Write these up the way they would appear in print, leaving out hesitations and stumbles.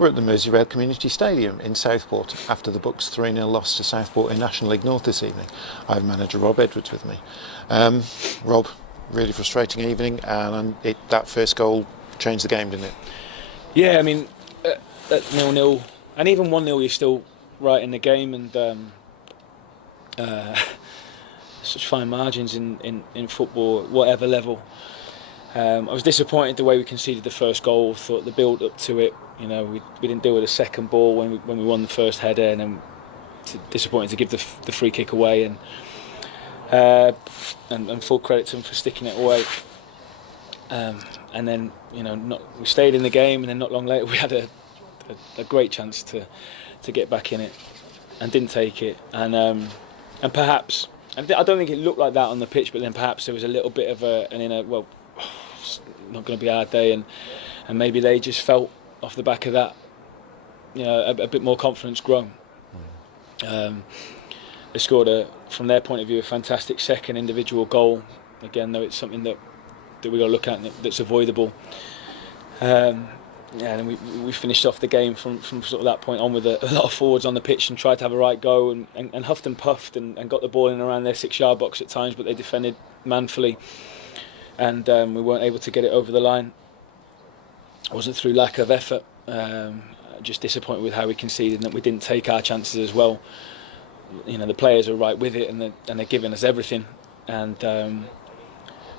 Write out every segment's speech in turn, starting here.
We're at the Merseyrail Community Stadium in Southport after the Bucks 3-0 loss to Southport in National League North this evening. I have manager Rob Edwards with me. Rob, really frustrating evening, and that first goal changed the game, didn't it? Yeah, I mean, at 0-0 and even 1-0 you're still right in the game, and such fine margins in football at whatever level. I was disappointed the way we conceded the first goal. Thought the build up to it, we didn't deal with the second ball when we won the first header, and then disappointed to give the free kick away, and full credit to them for sticking it away. And then we stayed in the game, and then not long later we had a great chance to get back in it, and didn't take it. And perhaps, I don't think it looked like that on the pitch, but then perhaps there was a little bit of an inner, well, it's not going to be our day, and maybe they just felt off the back of that, a bit more confidence grown. They scored from their point of view, a fantastic second individual goal. Again, though, it's something that we got to look at that's avoidable. And we finished off the game from sort of that point on with a lot of forwards on the pitch and tried to have a right go, and huffed and puffed and got the ball in around their 6-yard box at times, but they defended manfully, and we weren't able to get it over the line. It wasn't through lack of effort, just disappointed with how we conceded and that we didn't take our chances as well. The players are right with it, and they're giving us everything, but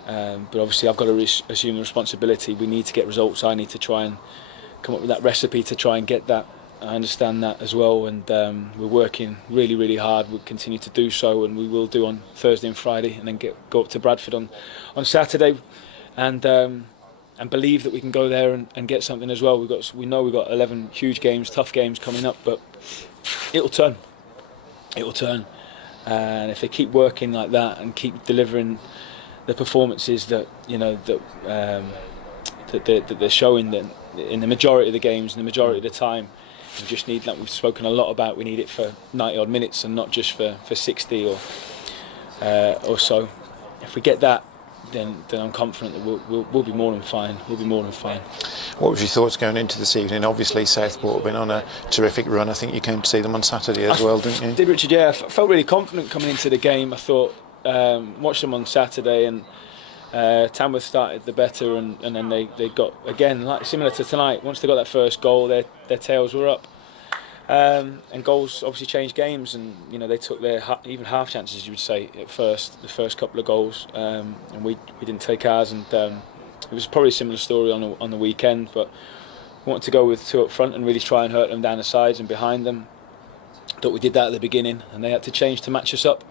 obviously I've got to assume the responsibility. We need to get results. I need to try and come up with that recipe to try and get that. I understand that as well, and we're working really, really hard. We'll continue to do so, and we will do on Thursday and Friday, and then go up to Bradford on Saturday, and believe that we can go there and get something as well. We know we've got 11 huge games, tough games coming up, but it'll turn. It'll turn, and if they keep working like that and keep delivering the performances that that they're showing, that in the majority of the games, in the majority of the time, we just need that. We've spoken a lot about. We need it for 90 odd minutes and not just for 60 or so. If we get that, then I'm confident that we'll be more than fine. We'll be more than fine. What was your thoughts going into this evening? Obviously, Southport have been on a terrific run. I think you came to see them on Saturday as well, didn't you? Did, Richard? Yeah, I felt really confident coming into the game. I thought, watched them on Saturday, and Tamworth started the better, and then they got, again, like similar to tonight, once they got that first goal, their tails were up. And goals obviously change games, and they took their even half chances, you would say, at first, the first couple of goals, and we didn't take ours, and it was probably a similar story on the weekend, but we wanted to go with 2 up front and really try and hurt them down the sides and behind them. Thought we did that at the beginning, and they had to change to match us up.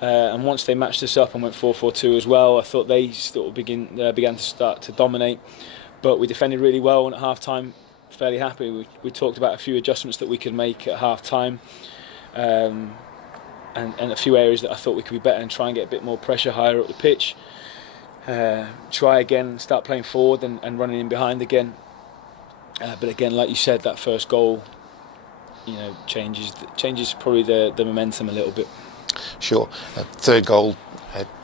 And once they matched us up and went 4-4-2 as well, I thought they sort of began to start to dominate. But we defended really well, and at half time, fairly happy. We talked about a few adjustments that we could make at half time, and a few areas that I thought we could be better and try and get a bit more pressure higher up the pitch. Try again, start playing forward and running in behind again. But again, like you said, that first goal, changes probably the momentum a little bit. Sure. Third goal,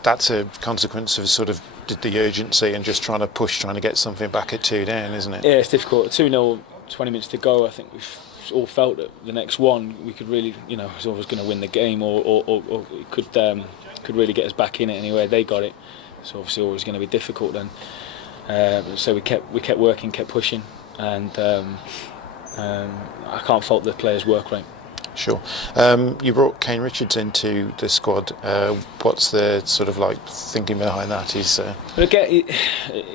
that's a consequence of sort of the urgency and just trying to get something back at 2 down, isn't it? Yeah, it's difficult. 2-0, 20 minutes to go. I think we've all felt that the next one we could really, was always going to win the game, or it could really get us back in it anyway. They got it, so obviously always going to be difficult then. So we kept working, kept pushing, and I can't fault the players' work rate. Sure. You brought Kane Richards into the squad. What's the sort of thinking behind that? He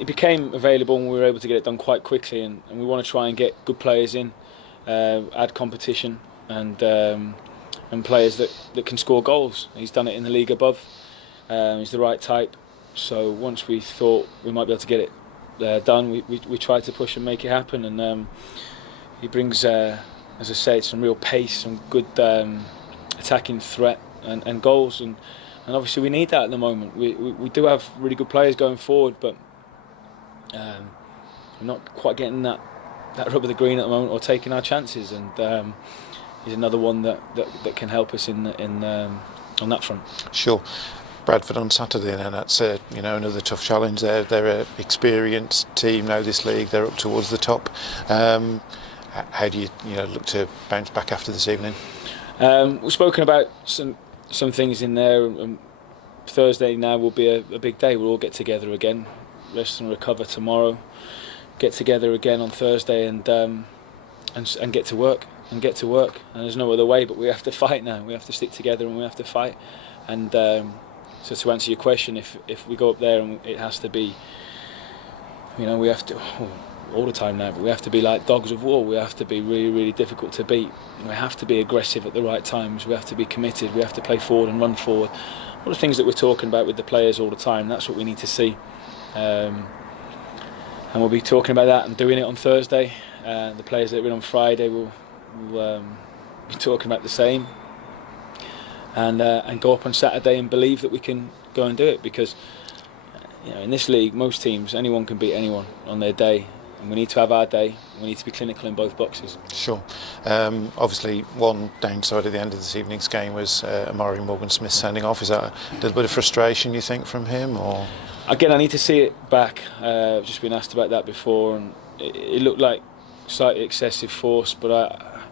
became available and we were able to get it done quite quickly, and we want to try and get good players in, add competition, and players that can score goals. He's done it in the league above. He's the right type. So once we thought we might be able to get it done, we tried to push and make it happen, and he brings, as I say, some real pace, some good attacking threat and goals, and obviously we need that at the moment. We do have really good players going forward, but we're not quite getting that rub of the green at the moment, or taking our chances, and he's another one that can help us on that front. Sure. Bradford on Saturday, and that's another tough challenge there. They're an experienced team now this league. They're up towards the top. How do you look to bounce back after this evening? We've spoken about some things in there. Thursday now will be a big day. We'll all get together again, rest and recover tomorrow. Get together again on Thursday and get to work and there's no other way, but we have to fight now. We have to stick together and we have to fight. And so to answer your question, if we go up there and it has to be, we have to all the time now, but we have to be like dogs of war. We have to be really, really difficult to beat. We have to be aggressive at the right times. We have to be committed. We have to play forward and run forward. All the things that we're talking about with the players all the time, that's what we need to see. And we'll be talking about that and doing it on Thursday. The players that are in on Friday will be talking about the same. And go up on Saturday and believe that we can go and do it, because in this league, most teams, anyone can beat anyone on their day. And we need to have our day. We need to be clinical in both boxes. Sure. Obviously, one downside at the end of this evening's game was Amari Morgan-Smith sending off. Is that a little bit of frustration, you think, from him? Or again, I need to see it back. I've just been asked about that before, and it looked like slightly excessive force, but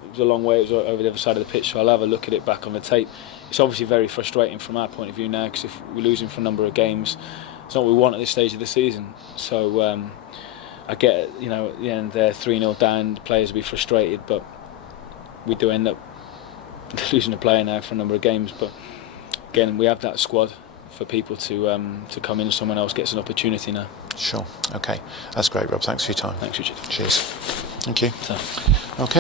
it was a long way. It was over the other side of the pitch, so I'll have a look at it back on the tape. It's obviously very frustrating from our point of view now, because if we're losing for a number of games, it's not what we want at this stage of the season. So I get, at the end they're 3-0 down, the players will be frustrated, but we do end up losing a player now for a number of games. But again, we have that squad for people to come in. Someone else gets an opportunity now. Sure. Okay, that's great, Rob. Thanks for your time. Thanks, Richard. Cheers. Thank you. So. Okay.